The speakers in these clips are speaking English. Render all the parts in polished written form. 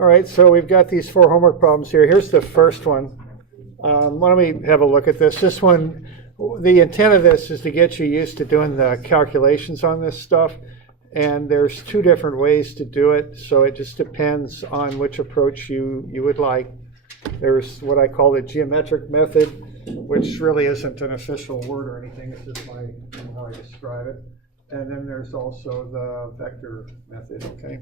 All right, so we've got these 4 homework problems here. Here's the first one. Why don't we have a look at this? This one, the intent of this is to get you used to doing the calculations on this stuff. And there's 2 different ways to do it, so it just depends on which approach you would like. There's what I call the geometric method, which really isn't an official word or anything. It's just how I describe it. And then there's also the vector method, okay?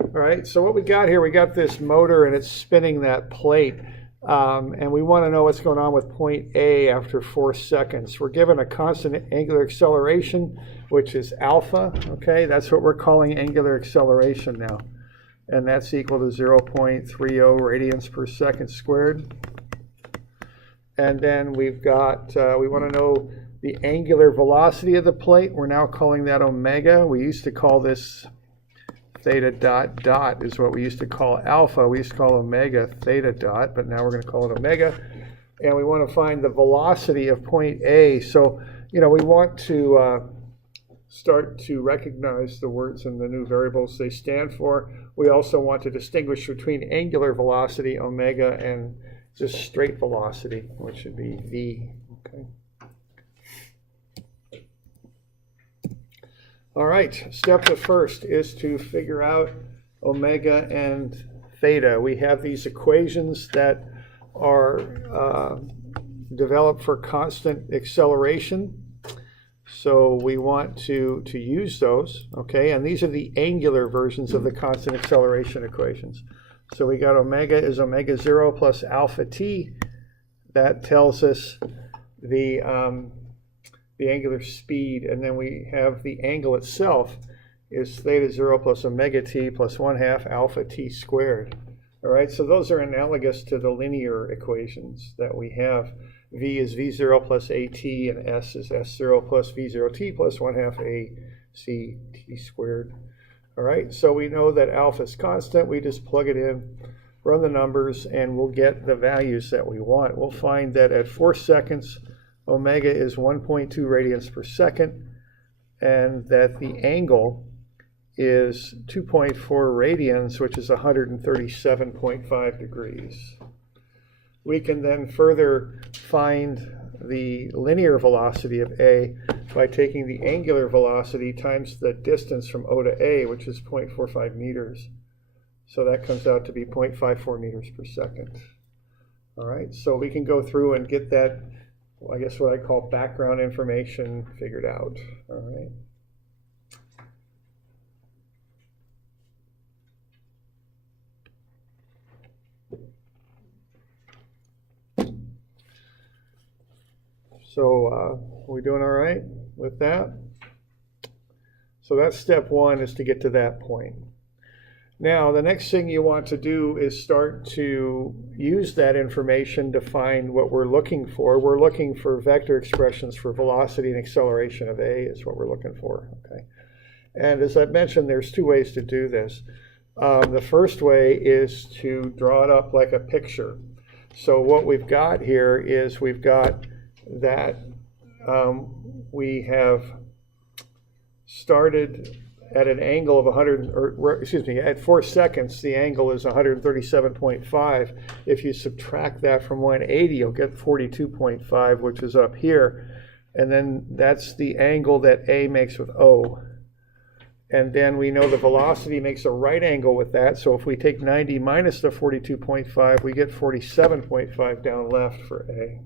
All right, so what we got here, we got this motor and it's spinning that plate. And we want to know what's going on with point A after 4 seconds. We're given a constant angular acceleration, which is alpha, okay? That's what we're calling angular acceleration now. And that's equal to 0.30 radians per second squared. And then we've got, we want to know the angular velocity of the plate. We're now calling that omega. We used to call this theta dot dot is what we used to call alpha. We used to call omega theta dot, but now we're going to call it omega. And we want to find the velocity of point A. So, we want to start to recognize the words and the new variables they stand for. We also want to distinguish between angular velocity, omega, and just straight velocity, which should be v. Okay. All right, step the first is to figure out omega and theta. We have these equations that are developed for constant acceleration. So we want to use those, okay? And these are the angular versions of the constant acceleration equations. So we got omega is omega 0 plus alpha t. That tells us the angular speed, and then we have the angle itself is theta 0 plus omega t plus 1/2 alpha t squared. All right, so those are analogous to the linear equations that we have. V is v0 plus at, and s is s0 plus v0t plus 1/2 ac t squared. All right, so we know that alpha is constant. We just plug it in, run the numbers, and we'll get the values that we want. We'll find that at 4 seconds, omega is 1.2 radians per second, and that the angle is 2.4 radians, which is 137.5 degrees. We can then further find the linear velocity of A by taking the angular velocity times the distance from O to A, which is 0.45 meters. So that comes out to be 0.54 meters per second. All right, so we can go through and get that, I guess what I call background information figured out. All right. So are we doing all right with that? So that's step 1, is to get to that point. Now, the next thing you want to do is start to use that information to find what we're looking for. We're looking for vector expressions for velocity and acceleration of A is what we're looking for. Okay. And as I've mentioned, there's 2 ways to do this. The first way is to draw it up like a picture. So what we've got here is we've got that we have started at an angle of at 4 seconds, the angle is 137.5. If you subtract that from 180, you'll get 42.5, which is up here. And then that's the angle that A makes with O. And then we know the velocity makes a right angle with that. So if we take 90 minus the 42.5, we get 47.5 down left for A.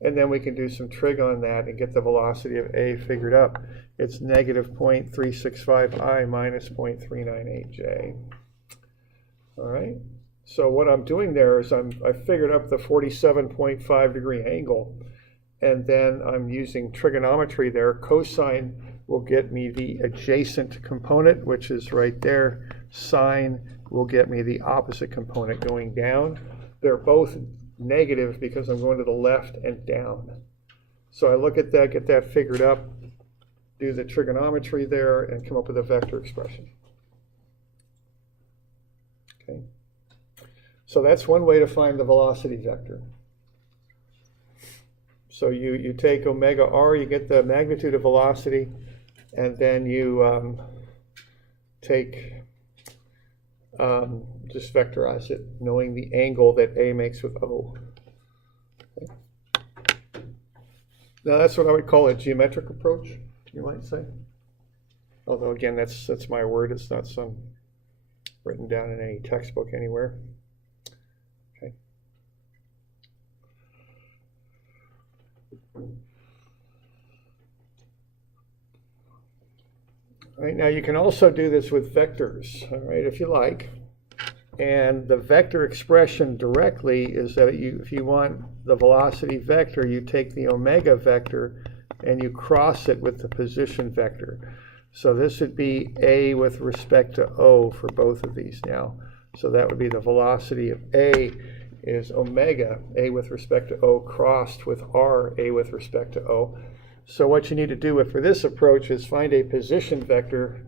And then we can do some trig on that and get the velocity of A figured up. It's negative 0.365I minus 0.398J. All right. So what I'm doing there is I figured up the 47.5 degree angle, and then I'm using trigonometry there. Cosine will get me the adjacent component, which is right there. Sine will get me the opposite component going down. They're both negative because I'm going to the left and down. So I look at that, get that figured up, do the trigonometry there, and come up with a vector expression. Okay. So that's one way to find the velocity vector. So you take omega r, you get the magnitude of velocity, and then you take just vectorize it, knowing the angle that A makes with O. Okay. Now that's what I would call a geometric approach, you might say. Although again, that's my word. It's not some written down in any textbook anywhere. Okay. All right, now you can also do this with vectors, all right, if you like. And the vector expression directly is that if you want the velocity vector, you take the omega vector and you cross it with the position vector. So this would be A with respect to O for both of these now. So that would be the velocity of A is omega, A with respect to O, crossed with R, A with respect to O. So what you need to do for this approach is find a position vector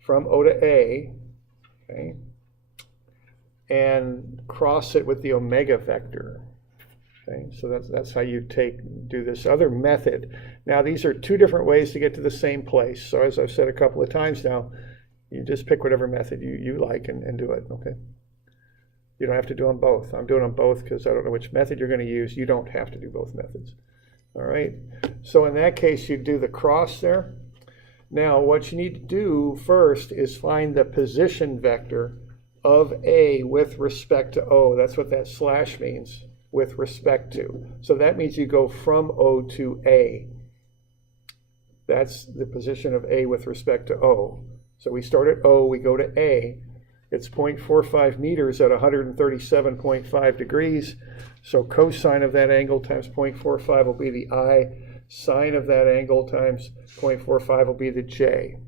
from O to A, okay, and cross it with the omega vector. Okay, so that's how you do this other method. Now these are two different ways to get to the same place. So as I've said a couple of times now, you just pick whatever method you like and do it, okay? You don't have to do them both. I'm doing them both because I don't know which method you're going to use. You don't have to do both methods. All right, so in that case, you do the cross there. Now what you need to do first is find the position vector of A with respect to O. That's what that slash means, with respect to. So that means you go from O to A. That's the position of A with respect to O. So we start at O, we go to A. It's 0.45 meters at 137.5 degrees. So cosine of that angle times 0.45 will be the I. Sine of that angle times 0.45 will be the J.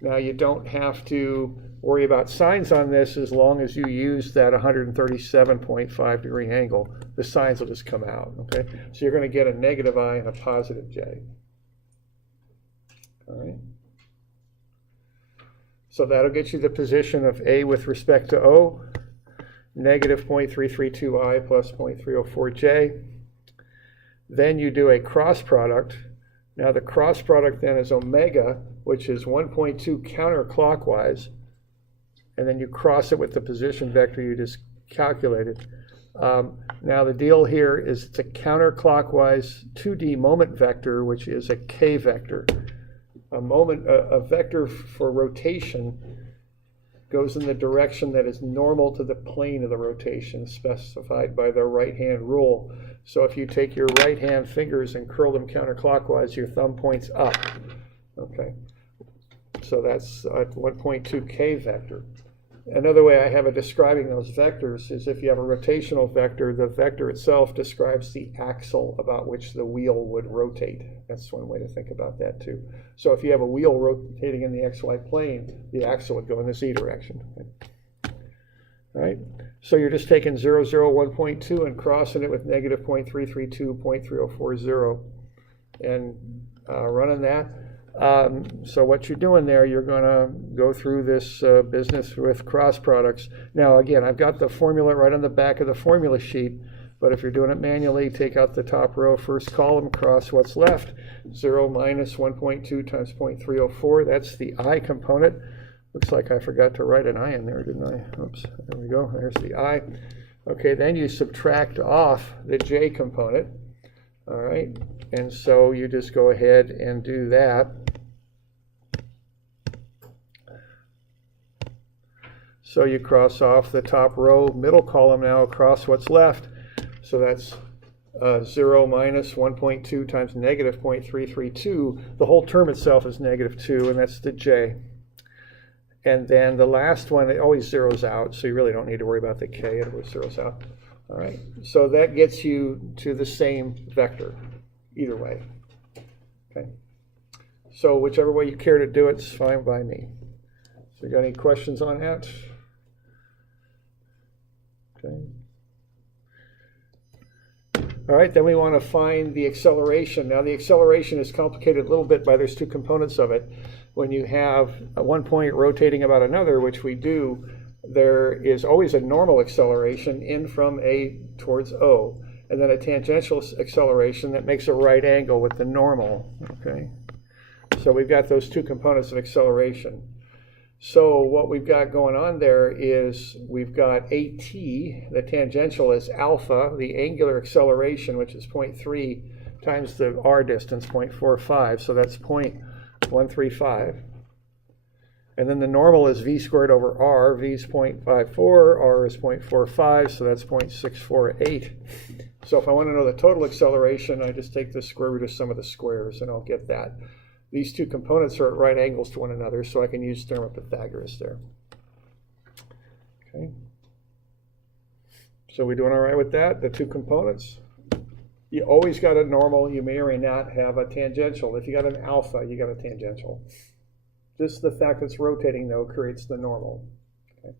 Now you don't have to worry about sines on this as long as you use that 137.5 degree angle. The sines will just come out, okay? So you're going to get a negative I and a positive J. All right. So that'll get you the position of A with respect to O, negative 0.332I plus 0.304J. Then you do a cross product. Now the cross product then is omega, which is 1.2 counterclockwise, and then you cross it with the position vector you just calculated. Now the deal here is it's a counterclockwise 2D moment vector, which is a K vector. A vector for rotation goes in the direction that is normal to the plane of the rotation specified by the right-hand rule. So if you take your right-hand fingers and curl them counterclockwise, your thumb points up. Okay, so that's a 1.2 K vector. Another way I have of describing those vectors is if you have a rotational vector, the vector itself describes the axle about which the wheel would rotate. That's one way to think about that too. So if you have a wheel rotating in the XY plane, the axle would go in the Z direction. Okay. All right, so you're just taking 0, 0, 1.2 and crossing it with negative 0.332, 0.3040 and running that. So what you're doing there, you're going to go through this business with cross products. Now again, I've got the formula right on the back of the formula sheet, but if you're doing it manually, take out the top row, first column, cross what's left. 0 minus 1.2 times 0.304, that's the I component. Looks like I forgot to write an I in there, didn't I? Oops, there we go, there's the I. Okay, then you subtract off the J component. All right, and so you just go ahead and do that. So you cross off the top row, middle column now, across what's left. So that's 0 minus 1.2 times negative 0.332. The whole term itself is negative 2, and that's the J. And then the last one, it always zeroes out, so you really don't need to worry about the K, it always zeroes out. All right, so that gets you to the same vector, either way. Okay, so whichever way you care to do it's fine by me. So you got any questions on that? Okay. All right, then we want to find the acceleration. Now the acceleration is complicated a little bit by there's two components of it. When you have one point rotating about another, which we do, there is always a normal acceleration in from A towards O, and then a tangential acceleration that makes a right angle with the normal, okay? So we've got those two components of acceleration. So what we've got going on there is we've got AT, the tangential is alpha, the angular acceleration, which is 0.3 times the r distance, 0.45, so that's 0.135. And then the normal is v squared over r, v is 0.54, r is 0.45, so that's 0.648. So if I want to know the total acceleration, I just take the square root of sum of the squares, and I'll get that. These two components are at right angles to one another, so I can use theorem of Pythagoras there. Okay. So we doing all right with that? The two components? You always got a normal. You may or may not have a tangential. If you got an alpha, you got a tangential. Just the fact that it's rotating, though, creates the normal. Okay.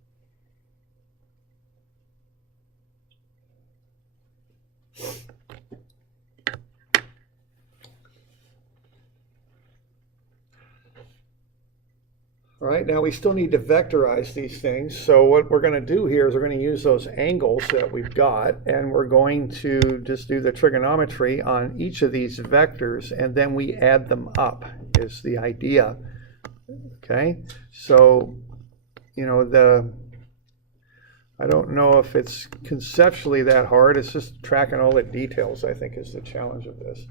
All right, now we still need to vectorize these things. So what we're going to do here is we're going to use those angles that we've got, and we're going to just do the trigonometry on each of these vectors, and then we add them up is the idea. Okay, so, you know, I don't know if it's conceptually that hard. It's just tracking all the details, I think, is the challenge of this.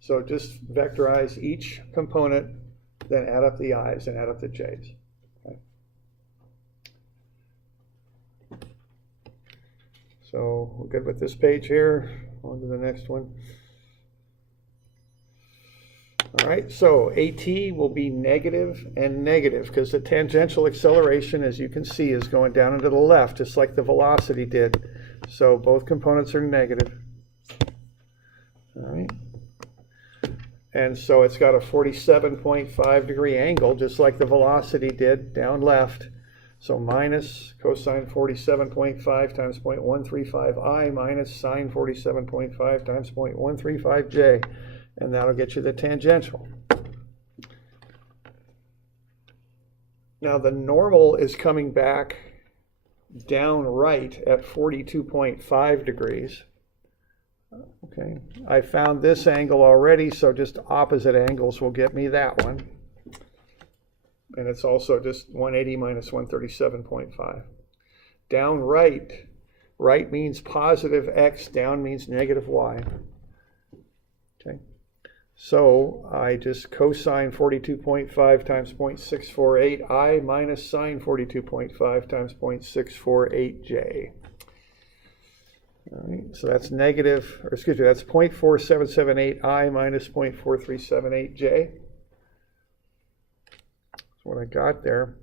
So just vectorize each component, then add up the i's and add up the j's. Okay. So we're good with this page here. On to the next one. All right, so AT will be negative and negative because the tangential acceleration, as you can see, is going down and to the left, just like the velocity did. So both components are negative. All right. And so it's got a 47.5 degree angle, just like the velocity did down left. So minus cosine 47.5 times 0.135i minus sine 47.5 times 0.135j. And that'll get you the tangential. Now the normal is coming back down right at 42.5 degrees. Okay, I found this angle already, so just opposite angles will get me that one. And it's also just 180 minus 137.5. Down right, right means positive x, down means negative y. Okay. So I just cosine 42.5 times 0.648i minus sine 42.5 times 0.648j. All right, so that's negative, or excuse me, that's 0.4778i minus 0.4378j. That's what I got there.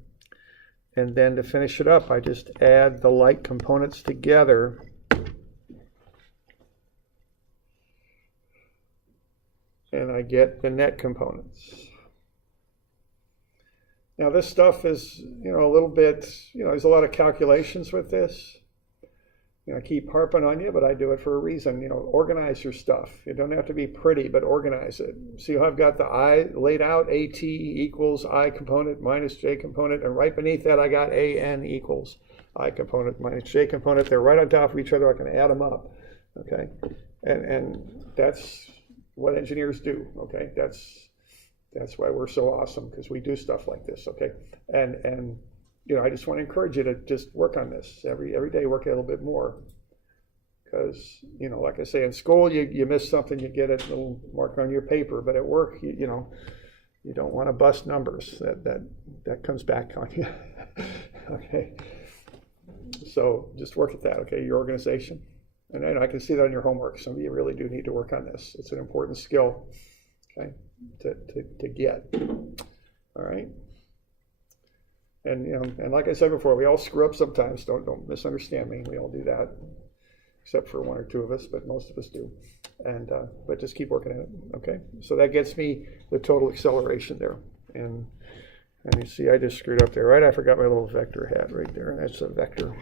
And then to finish it up, I just add the like components together. And I get the net components. Now this stuff is, you know, a little bit, you know, there's a lot of calculations with this. You know, I keep harping on you, but I do it for a reason. You know, organize your stuff. You don't have to be pretty, but organize it. See how I've got the I laid out, AT equals I component minus J component, and right beneath that I got AN equals I component minus J component. They're right on top of each other. I can add them up, okay? And that's what engineers do, okay? That's why we're so awesome, because we do stuff like this, okay? And you know, I just want to encourage you to just work on this every day. Work a little bit more, because you know, like I say, in school you miss something, you get a little mark on your paper, but at work you know, you don't want to bust numbers. That comes back on you. Okay, so just work at that. Okay, your organization. And I can see that on your homework. Some of you really do need to work on this. It's an important skill, okay, to get. All right. And you know, and like I said before, we all screw up sometimes. Don't misunderstand me. We all do that, except for one or two of us, but most of us do. And but just keep working at it. Okay. So that gets me the total acceleration there. And you see, I just screwed up there, right? I forgot my little vector hat right there. That's a vector.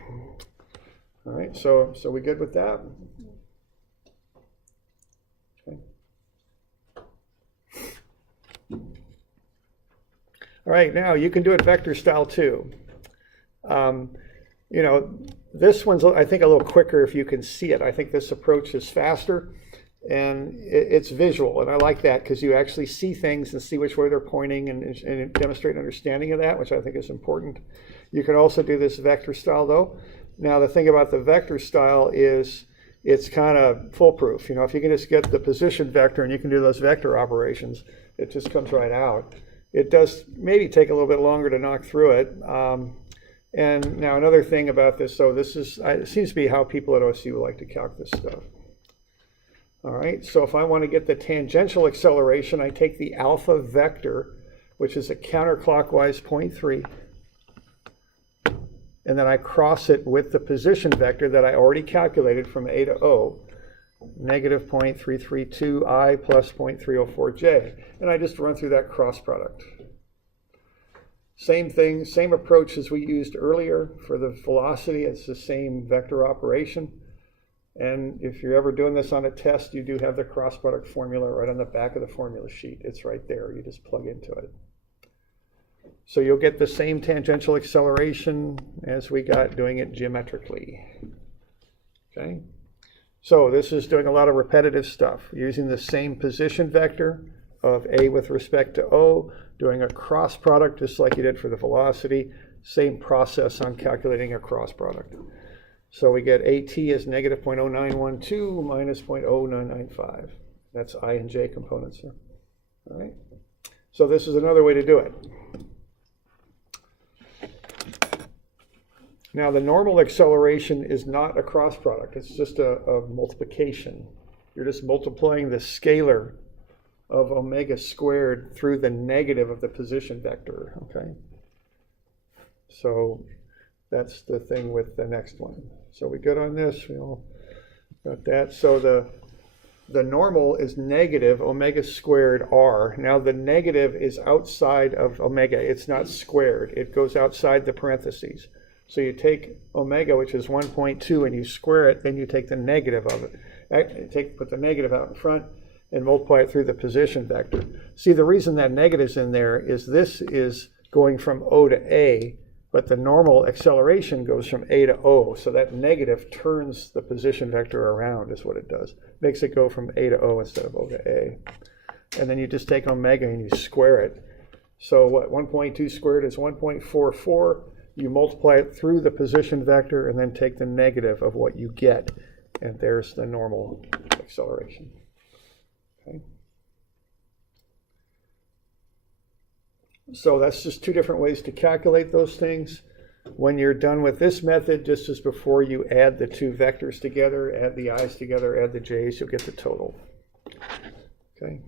All right, so we good with that? Okay. All right, now you can do it vector style too. You know, this one's, I think, a little quicker if you can see it. I think this approach is faster. And it's visual, and I like that because you actually see things and see which way they're pointing and demonstrate understanding of that, which I think is important. You can also do this vector style, though. Now, the thing about the vector style is it's kind of foolproof. You know, if you can just get the position vector and you can do those vector operations, it just comes right out. It does maybe take a little bit longer to knock through it. And now another thing about this, so this is, it seems to be how people at OSU like to calc this stuff. All right, so if I want to get the tangential acceleration, I take the alpha vector, which is a counterclockwise 0.3, and then I cross it with the position vector that I already calculated from A to O, negative 0.332I plus 0.304J. And I just run through that cross product. Same thing, same approach as we used earlier for the velocity. It's the same vector operation. And if you're ever doing this on a test, you do have the cross product formula right on the back of the formula sheet. It's right there. You just plug into it. So you'll get the same tangential acceleration as we got doing it geometrically. Okay. So this is doing a lot of repetitive stuff, using the same position vector of A with respect to O, doing a cross product just like you did for the velocity, same process on calculating a cross product. So we get AT is negative 0.0912 minus 0.0995. That's I and J components here. All right. So this is another way to do it. Now the normal acceleration is not a cross product. It's just a multiplication. You're just multiplying the scalar of omega squared through the negative of the position vector. Okay. So that's the thing with the next one. So we good on this, we all got that. So the normal is negative omega squared r. Now the negative is outside of omega. It's not squared. It goes outside the parentheses. So you take omega, which is 1.2, and you square it, then you take the negative of it. Put the negative out in front and multiply it through the position vector. See, the reason that negative's in there is this is going from O to A, but the normal acceleration goes from A to O. So that negative turns the position vector around is what it does. Makes it go from A to O instead of O to A. And then you just take omega and you square it. So what, 1.2 squared is 1.44. You multiply it through the position vector and then take the negative of what you get. And there's the normal acceleration. Okay. So that's just two different ways to calculate those things. When you're done with this method, just as before, you add the two vectors together, add the i's together, add the j's, you'll get the total. Okay.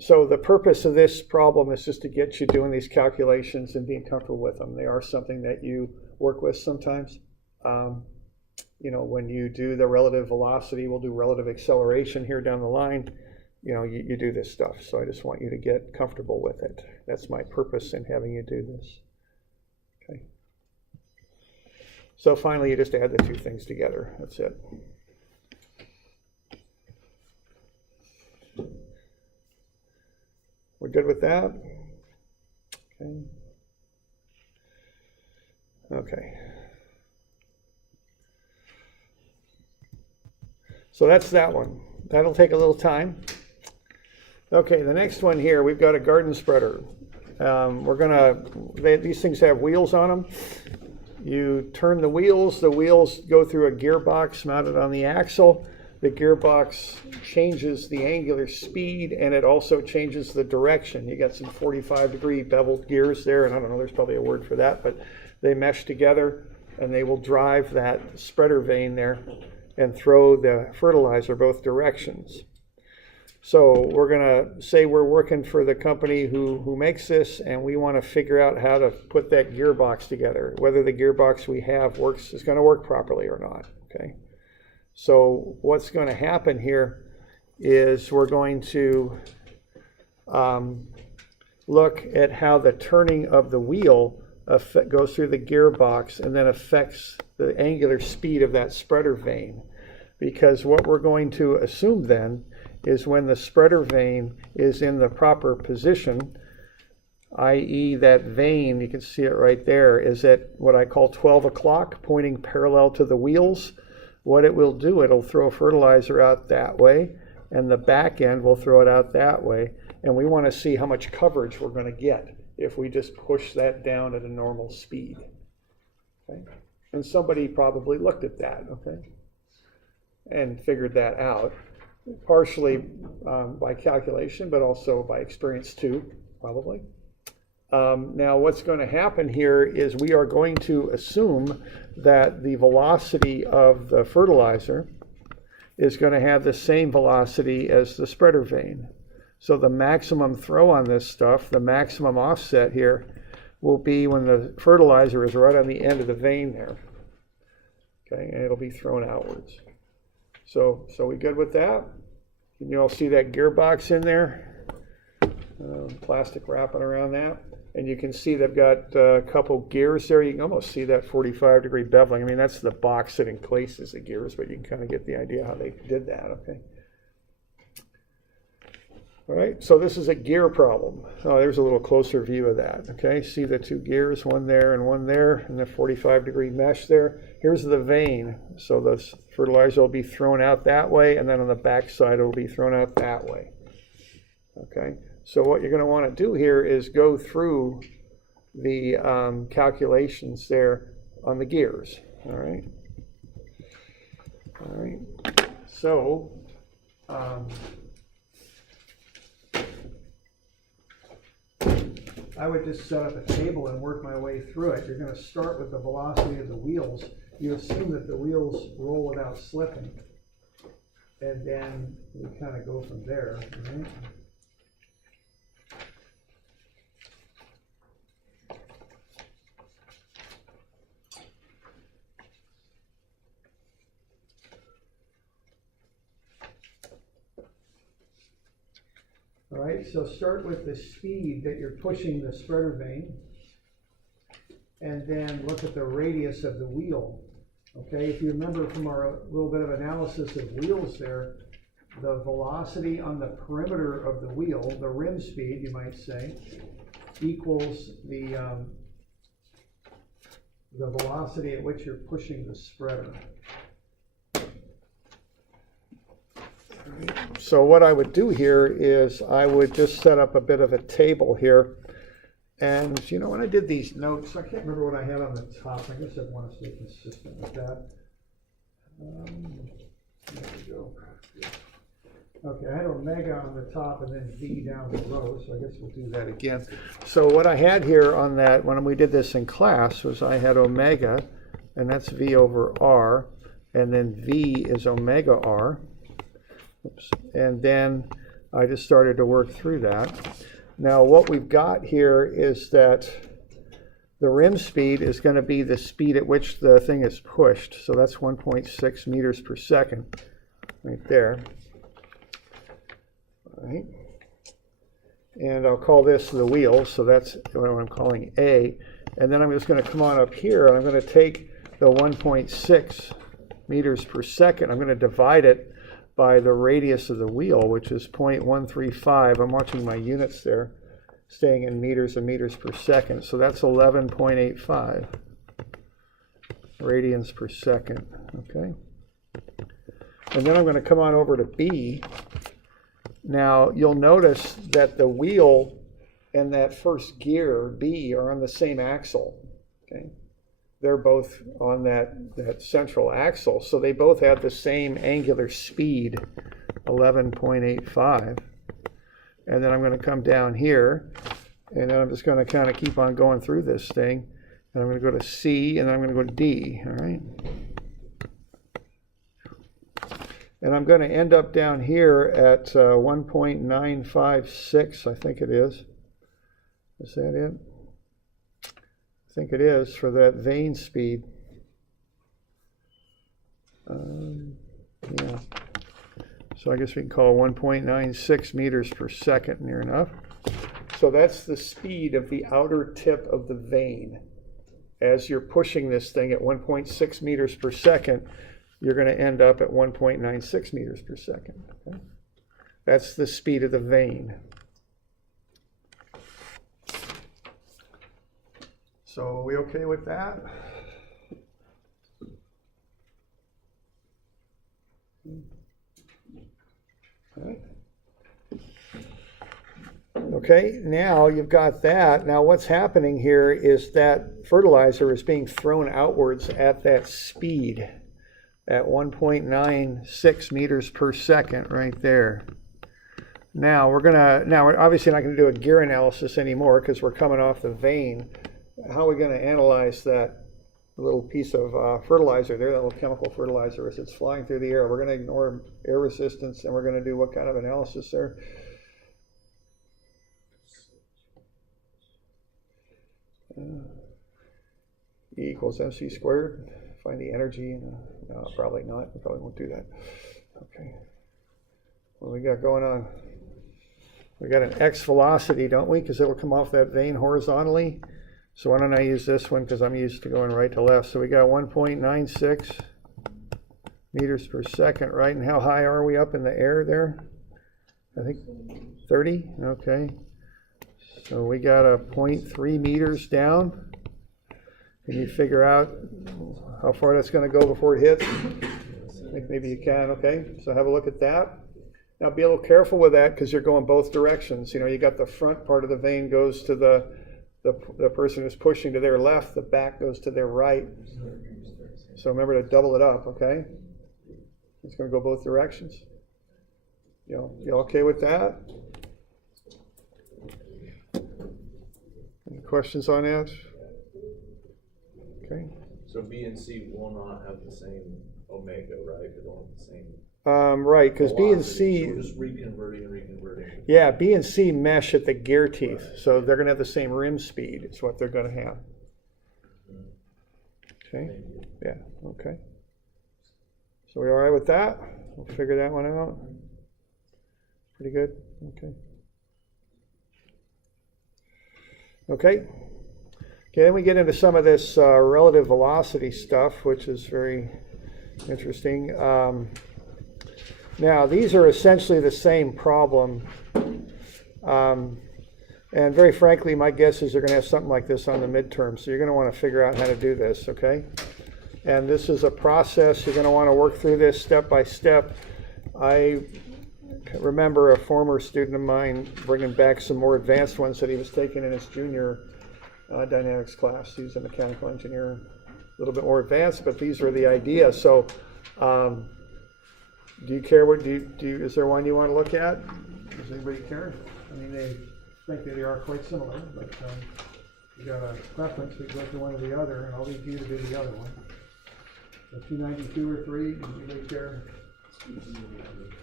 So the purpose of this problem is just to get you doing these calculations and being comfortable with them. They are something that you work with sometimes. You know, when you do the relative velocity, we'll do relative acceleration here down the line. You know, you do this stuff. So I just want you to get comfortable with it. That's my purpose in having you do this. Okay. So finally, you just add the two things together. That's it. We're good with that? Okay. Okay. So that's that one. That'll take a little time. Okay, the next one here, we've got a garden spreader. These things have wheels on them. You turn the wheels go through a gearbox mounted on the axle. The gearbox changes the angular speed, and it also changes the direction. You got some 45-degree beveled gears there, and I don't know, there's probably a word for that, but they mesh together, and they will drive that spreader vane there and throw the fertilizer both directions. So we're going to say we're working for the company who makes this, and we want to figure out how to put that gearbox together, whether the gearbox we have is going to work properly or not. Okay. So what's going to happen here is we're going to look at how the turning of the wheel goes through the gearbox and then affects the angular speed of that spreader vane. Because what we're going to assume then is when the spreader vane is in the proper position, i.e. that vane, you can see it right there, is at what I call 12 o'clock, pointing parallel to the wheels. what it will do, it'll throw fertilizer out that way, and the back end will throw it out that way. And we want to see how much coverage we're going to get if we just push that down at a normal speed. Okay? And somebody probably looked at that, okay, and figured that out, partially by calculation, but also by experience too, probably. Now what's going to happen here is we are going to assume that the velocity of the fertilizer is going to have the same velocity as the spreader vane. So the maximum throw on this stuff, the maximum offset here, will be when the fertilizer is right on the end of the vane there. Okay, and it'll be thrown outwards. So we good with that? Can you all see that gearbox in there? Plastic wrapping around that. And you can see they've got a couple gears there. You can almost see that 45-degree beveling. I mean, that's the box that enclases the gears, but you can kind of get the idea how they did that, okay? All right, so this is a gear problem. Oh, there's a little closer view of that, okay? See the two gears, one there, and the 45-degree mesh there. Here's the vane. So the fertilizer will be thrown out that way, and then on the back side it will be thrown out that way, okay? So what you're going to want to do here is go through the calculations there on the gears, all right? All right, so I would just set up a table and work my way through it. You're going to start with the velocity of the wheels. You assume that the wheels roll without slipping, and then we kind of go from there, right? All right, so start with the speed that you're pushing the spreader vane, and then look at the radius of the wheel. Okay, if you remember from our little bit of analysis of wheels there, the velocity on the perimeter of the wheel, the rim speed, you might say, equals the velocity at which you're pushing the spreader. So what I would do here is I would just set up a bit of a table here. And you know, when I did these notes, I can't remember what I had on the top. I guess I'd want to stay consistent with that. There we go. Okay, I had omega on the top and then V down below, so I guess we'll do that again. So what I had here on that, when we did this in class, was I had omega, and that's V over R, and then V is omega R. Oops. And then I just started to work through that. Now what we've got here is that the rim speed is going to be the speed at which the thing is pushed. So that's 1.6 meters per second right there. All right. And I'll call this the wheel, so that's what I'm calling A. And then I'm just going to come on up here, and I'm going to take the 1.6 meters per second. I'm going to divide it by the radius of the wheel, which is 0.135. I'm watching my units there, staying in meters and meters per second. So that's 11.85 radians per second, okay? And then I'm going to come on over to B. Now, you'll notice that the wheel and that first gear, B, are on the same axle, okay? They're both on that central axle, so they both have the same angular speed, 11.85. And then I'm going to come down here, and then I'm just going to kind of keep on going through this thing. And I'm going to go to C, and then I'm going to go to D, all right? And I'm going to end up down here at 1.956, I think it is. Is that it? I think it is for that vane speed. Yeah. So I guess we can call 1.96 meters per second near enough. So that's the speed of the outer tip of the vane. As you're pushing this thing at 1.6 meters per second, you're going to end up at 1.96 meters per second. Okay? That's the speed of the vane. So are we okay with that? Okay, now you've got that. Now what's happening here is that fertilizer is being thrown outwards at that speed, at 1.96 meters per second right there. Now we're obviously not going to do a gear analysis anymore because we're coming off the vein. How are we going to analyze that little piece of fertilizer there, that little chemical fertilizer as it's flying through the air? We're going to ignore air resistance, and we're going to do what kind of analysis there? E equals mc squared. Find the energy. No, probably not. We probably won't do that. Okay. What do we got going on? We got an x velocity, don't we? Because it'll come off that vein horizontally. So why don't I use this one, because I'm used to going right to left. So we got 1.96 meters per second, right? And how high are we up in the air there? I think 30. Okay. So we got a 0.3 meters down. Can you figure out how far that's going to go before it hits? I think maybe you can. Okay. So have a look at that. Now be a little careful with that because you're going both directions. You know, you got the front part of the vein goes to the person who's pushing to their left, the back goes to their right. So remember to double it up, okay? It's going to go both directions. You okay with that? Any questions on that? Okay. So B and C will not have the same omega, right? They don't have the same. Right, because B and C. So we're just reconverting. Yeah, B and C mesh at the gear teeth, so they're going to have the same rim speed. It's what they're going to have. Okay. Yeah. Okay. So we all right with that? We'll figure that one out. Pretty good. Okay. Okay. Okay. Then we get into some of this relative velocity stuff, which is very interesting. Now, these are essentially the same problem. And very frankly, my guess is they're going to have something like this on the midterm. So you're going to want to figure out how to do this, okay? And this is a process. You're going to want to work through this step by step. I remember a former student of mine bringing back some more advanced ones that he was taking in his junior dynamics class. He's a mechanical engineer, a little bit more advanced, but these are the ideas. So do you care what is there one you want to look at? Does anybody care? I mean, they think that they are quite similar, but you got a preference, we go to one or the other, and I'll leave you to do the other one. So 292 or 3, does anybody care?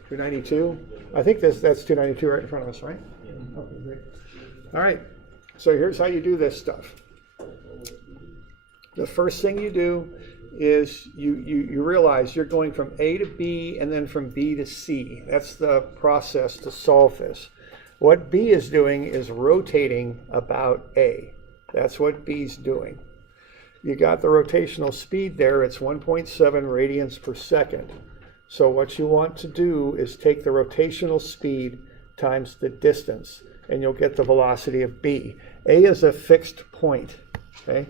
292? I think that's 292 right in front of us, right? Yeah. Okay, great. All right, so here's how you do this stuff. The first thing you do is you realize you're going from A to B and then from B to C. That's the process to solve this. What B is doing is rotating about A. That's what B's doing. You got the rotational speed there. It's 1.7 radians per second. So what you want to do is take the rotational speed times the distance, and you'll get the velocity of B. A is a fixed point, okay?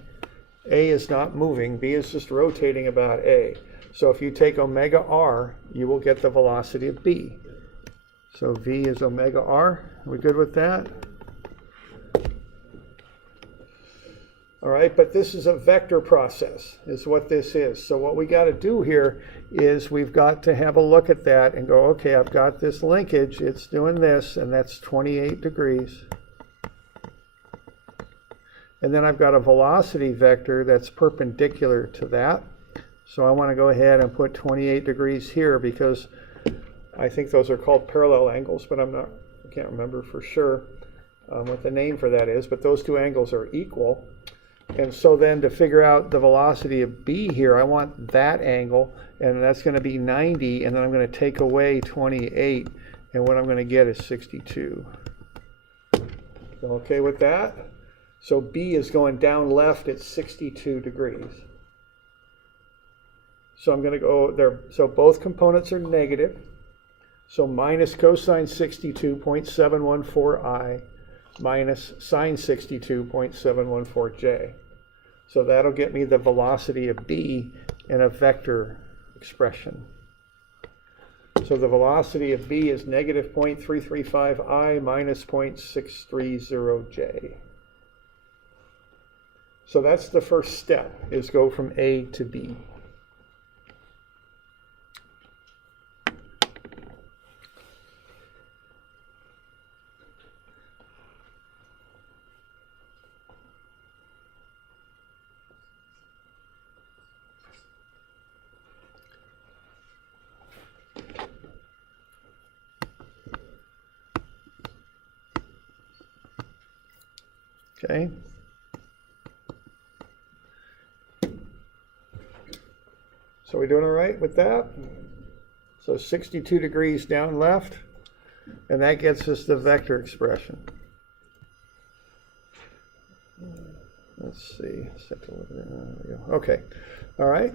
A is not moving, B is just rotating about A. So if you take omega r, you will get the velocity of B. So V is omega r. Are we good with that? All right, but this is a vector process, is what this is. So what we got to do here is we've got to have a look at that and go, okay, I've got this linkage, it's doing this, and that's 28 degrees. And then I've got a velocity vector that's perpendicular to that. So I want to go ahead and put 28 degrees here because I think those are called parallel angles, but I can't remember for sure what the name for that is, but those two angles are equal. And so then to figure out the velocity of B here, I want that angle, and that's going to be 90, and then I'm going to take away 28, and what I'm going to get is 62. Okay with that? So B is going down left at 62 degrees. So I'm going to go there. So both components are negative. So minus cosine 62.714i minus sine 62.714j. So that'll get me the velocity of B in a vector expression. So the velocity of B is negative 0.335 I minus 0.630 J. So that's the first step, is go from A to B. Okay. So we're doing all right with that? So 62 degrees down left, and that gets us the vector expression. Let's see. There we go. Okay. All right.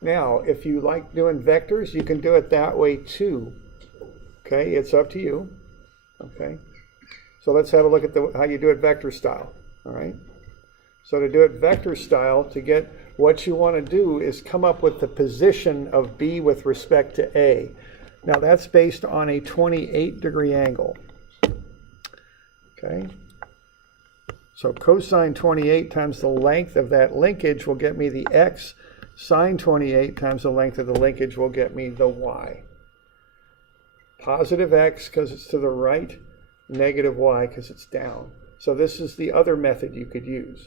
Now, if you like doing vectors, you can do it that way too. Okay, it's up to you. Okay. So let's have a look at how you do it vector style. All right. So to do it vector style, to get what you want to do is come up with the position of B with respect to A. Now that's based on a 28-degree angle. Okay. So cosine 28 times the length of that linkage will get me the X. Sine 28 times the length of the linkage will get me the Y. Positive X because it's to the right, negative Y because it's down. So this is the other method you could use.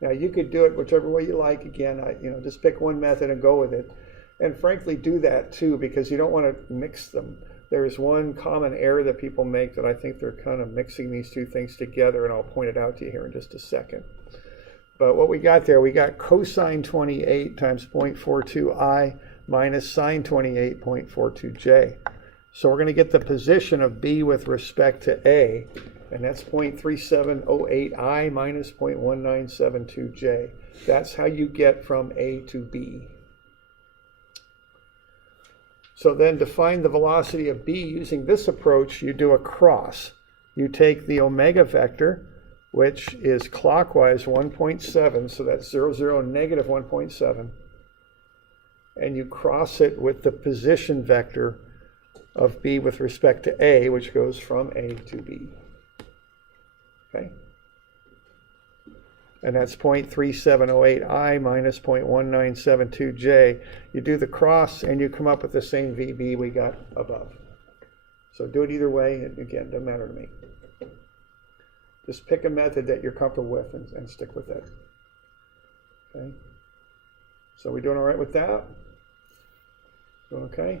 Now you could do it whichever way you like. Again, just pick one method and go with it. And frankly, do that too, because you don't want to mix them. There's one common error that people make that I think they're kind of mixing these two things together, and I'll point it out to you here in just a second. But what we got there, we got cosine 28 times 0.42 I minus sine 28 J. So we're going to get the position of B with respect to A, and that's 0.3708 I minus 0.1972 J. That's how you get from A to B. So then to find the velocity of B using this approach, you do a cross. You take the omega vector, which is clockwise 1.7, so that's 0, 0, negative 1.7, and you cross it with the position vector of B with respect to A, which goes from A to B. Okay? And that's 0.3708 I minus 0.1972 J. You do the cross and you come up with the same VB we got above. So do it either way. Again, doesn't matter to me. Just pick a method that you're comfortable with and stick with it. Okay? So we doing all right with that? Doing okay?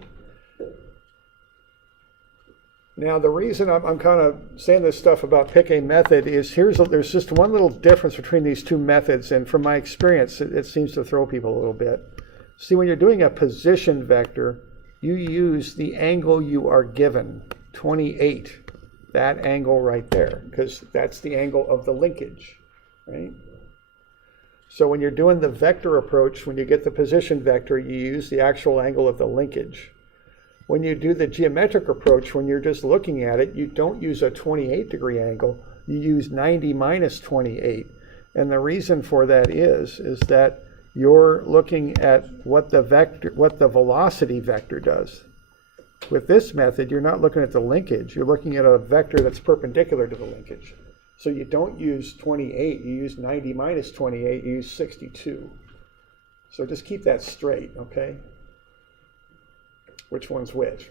Now, the reason I'm kind of saying this stuff about pick a method is there's just one little difference between these two methods, and from my experience, it seems to throw people a little bit. See, when you're doing a position vector, you use the angle you are given, 28, that angle right there, because that's the angle of the linkage, right? So when you're doing the vector approach, when you get the position vector, you use the actual angle of the linkage. When you do the geometric approach, when you're just looking at it, you don't use a 28-degree angle. You use 90 minus 28. And the reason for that is that you're looking at what the velocity vector does. With this method, you're not looking at the linkage. You're looking at a vector that's perpendicular to the linkage. So you don't use 28. You use 90 minus 28. You use 62. So just keep that straight, okay? Which one's which?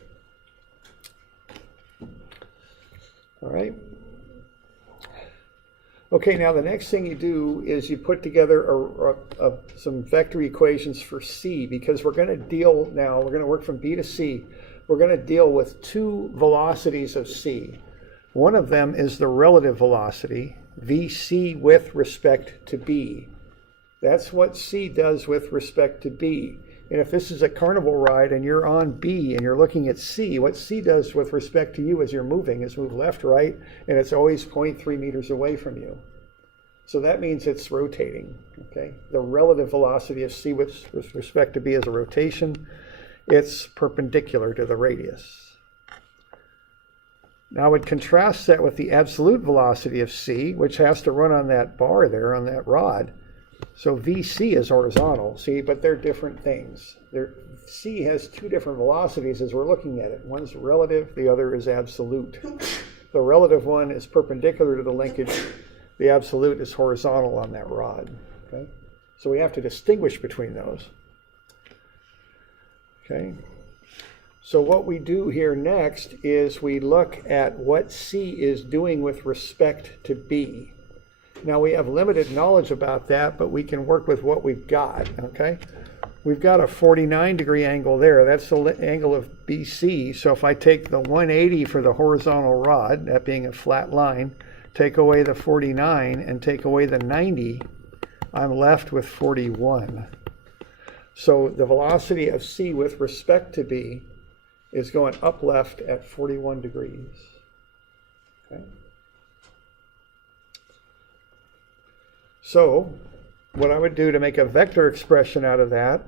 All right. Okay, now the next thing you do is you put together some vector equations for C, because we're going to deal now, we're going to work from B to C. We're going to deal with two velocities of C. One of them is the relative velocity, VC with respect to B. That's what C does with respect to B. And if this is a carnival ride and you're on B and you're looking at C, what C does with respect to you as you're moving is move left, right, and it's always 0.3 meters away from you. So that means it's rotating, okay? The relative velocity of C with respect to B is a rotation. It's perpendicular to the radius. Now I would contrast that with the absolute velocity of C, which has to run on that bar there, on that rod. So VC is horizontal, see, but they're different things. C has two different velocities as we're looking at it. One's relative, the other is absolute. The relative one is perpendicular to the linkage. The absolute is horizontal on that rod. Okay? So we have to distinguish between those. Okay? So what we do here next is we look at what C is doing with respect to B. Now we have limited knowledge about that, but we can work with what we've got, okay? We've got a 49-degree angle there. That's the angle of BC. So if I take the 180 for the horizontal rod, that being a flat line, take away the 49 and take away the 90, I'm left with 41. So the velocity of C with respect to B is going up left at 41 degrees. Okay? So what I would do to make a vector expression out of that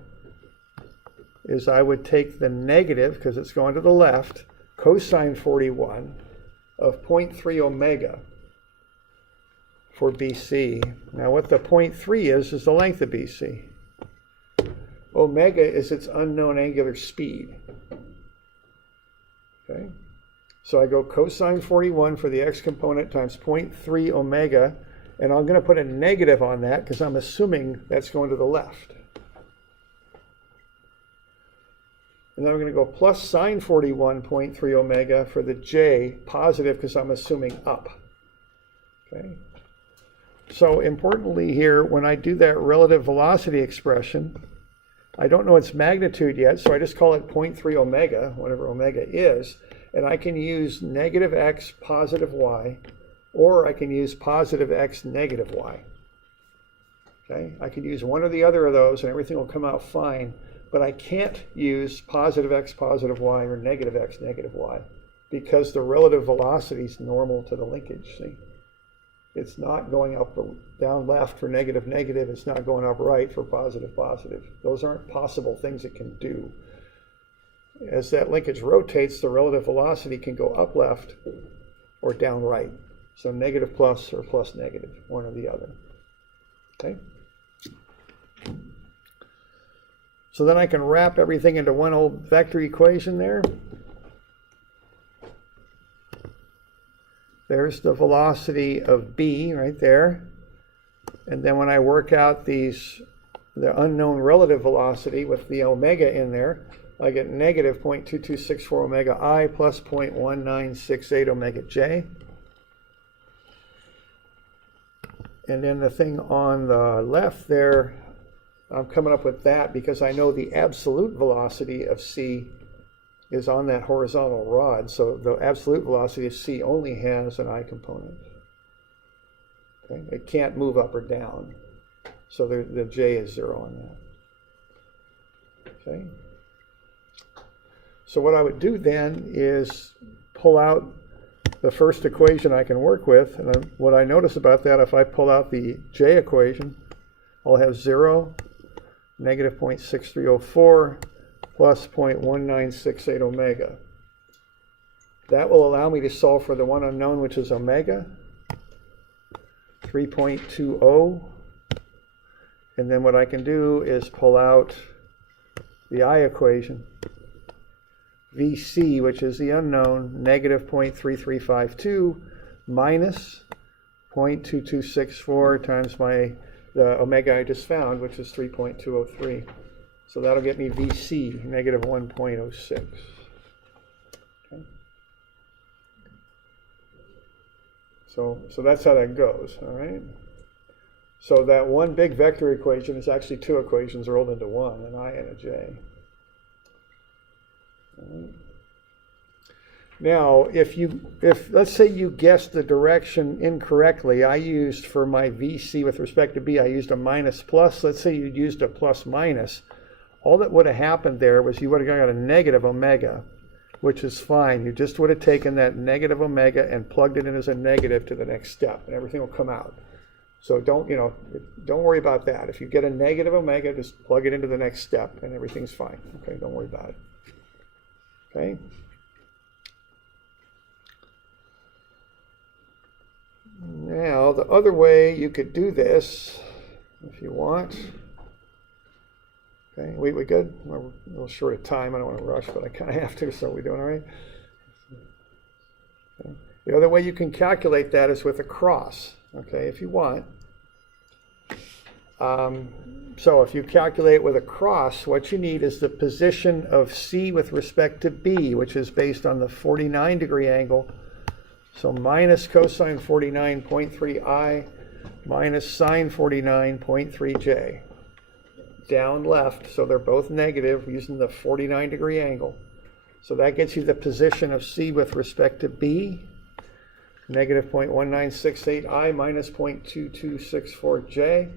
is I would take the negative, because it's going to the left, cosine 41 of 0.3 omega for BC. Now what the 0.3 is the length of BC. Omega is its unknown angular speed. Okay? So I go cosine 41 for the x component times 0.3 omega, and I'm going to put a negative on that because I'm assuming that's going to the left. And then I'm going to go plus sine 41.3 omega for the j, positive because I'm assuming up. Okay. So importantly here, when I do that relative velocity expression, I don't know its magnitude yet, so I just call it 0.3 omega, whatever omega is, and I can use negative x, positive y, or I can use positive x, negative y. Okay? I can use one or the other of those and everything will come out fine, but I can't use positive x, positive y, or negative x, negative y, because the relative velocity is normal to the linkage, see? It's not going up down left for negative, negative. It's not going up right for positive, positive. Those aren't possible things it can do. As that linkage rotates, the relative velocity can go up left or down right. So negative plus or plus negative, one or the other. Okay? So then I can wrap everything into one old vector equation there. There's the velocity of B right there. And then when I work out the unknown relative velocity with the omega in there, I get negative 0.2264 omega I plus 0.1968 omega j. And then the thing on the left there, I'm coming up with that because I know the absolute velocity of C is on that horizontal rod, so the absolute velocity of C only has an I component. Okay? It can't move up or down, so the J is 0 on that. Okay? So what I would do then is pull out the first equation I can work with, and what I notice about that, if I pull out the J equation, I'll have 0, negative 0.6304, plus 0.1968 omega. That will allow me to solve for the one unknown, which is omega, 3.20. And then what I can do is pull out the I equation, VC, which is the unknown, negative 0.3352 minus 0.2264 times the omega I just found, which is 3.203. So that'll get me VC, negative 1.06. Okay. So that's how that goes, all right? So that one big vector equation is actually two equations rolled into one, an I and a J. All right. Now, if let's say you guessed the direction incorrectly, I used for my VC with respect to B, I used a minus plus. Let's say you used a plus minus. All that would have happened there was you would have got a negative omega, which is fine. You just would have taken that negative omega and plugged it in as a negative to the next step, and everything will come out. So don't worry about that. If you get a negative omega, just plug it into the next step, and everything's fine. Okay, don't worry about it. Okay. Now, the other way you could do this, if you want. Okay, we good? We're a little short of time. I don't want to rush, but I kind of have to, so we're doing all right. Okay. The other way you can calculate that is with a cross, okay, if you want. So if you calculate with a cross, what you need is the position of C with respect to B, which is based on the 49-degree angle. So minus cosine 49.3i minus sine 49.3j. Down left, so they're both negative using the 49-degree angle. So that gets you the position of C with respect to B, negative 0.1968i minus 0.2264j.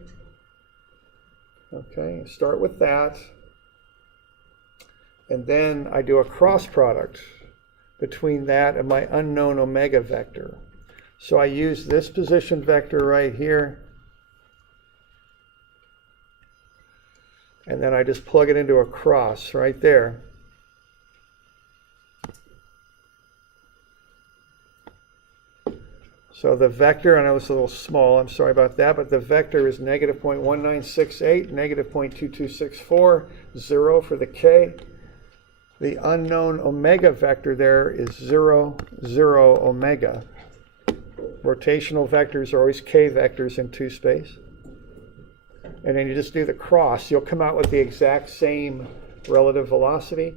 Okay, start with that. And then I do a cross product between that and my unknown omega vector. So I use this position vector right here. And then I just plug it into a cross right there. So the vector, I know it's a little small, I'm sorry about that, but the vector is negative 0.1968, negative 0.2264, 0 for the k. The unknown omega vector there is 0, 0, omega. Rotational vectors are always k vectors in two space. And then you just do the cross. You'll come out with the exact same relative velocity,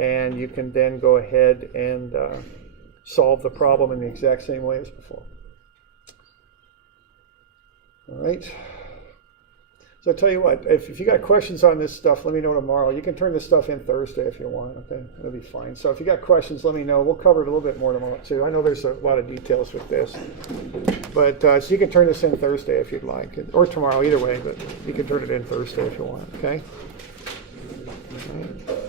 and you can then go ahead and solve the problem in the exact same way as before. All right. So I'll tell you what, if you got questions on this stuff, let me know tomorrow. You can turn this stuff in Thursday if you want, okay? That'll be fine. So if you got questions, let me know. We'll cover it a little bit more tomorrow too. I know there's a lot of details with this. But so you can turn this in Thursday if you'd like, or tomorrow, either way, but you can turn it in Thursday if you want, okay? All right.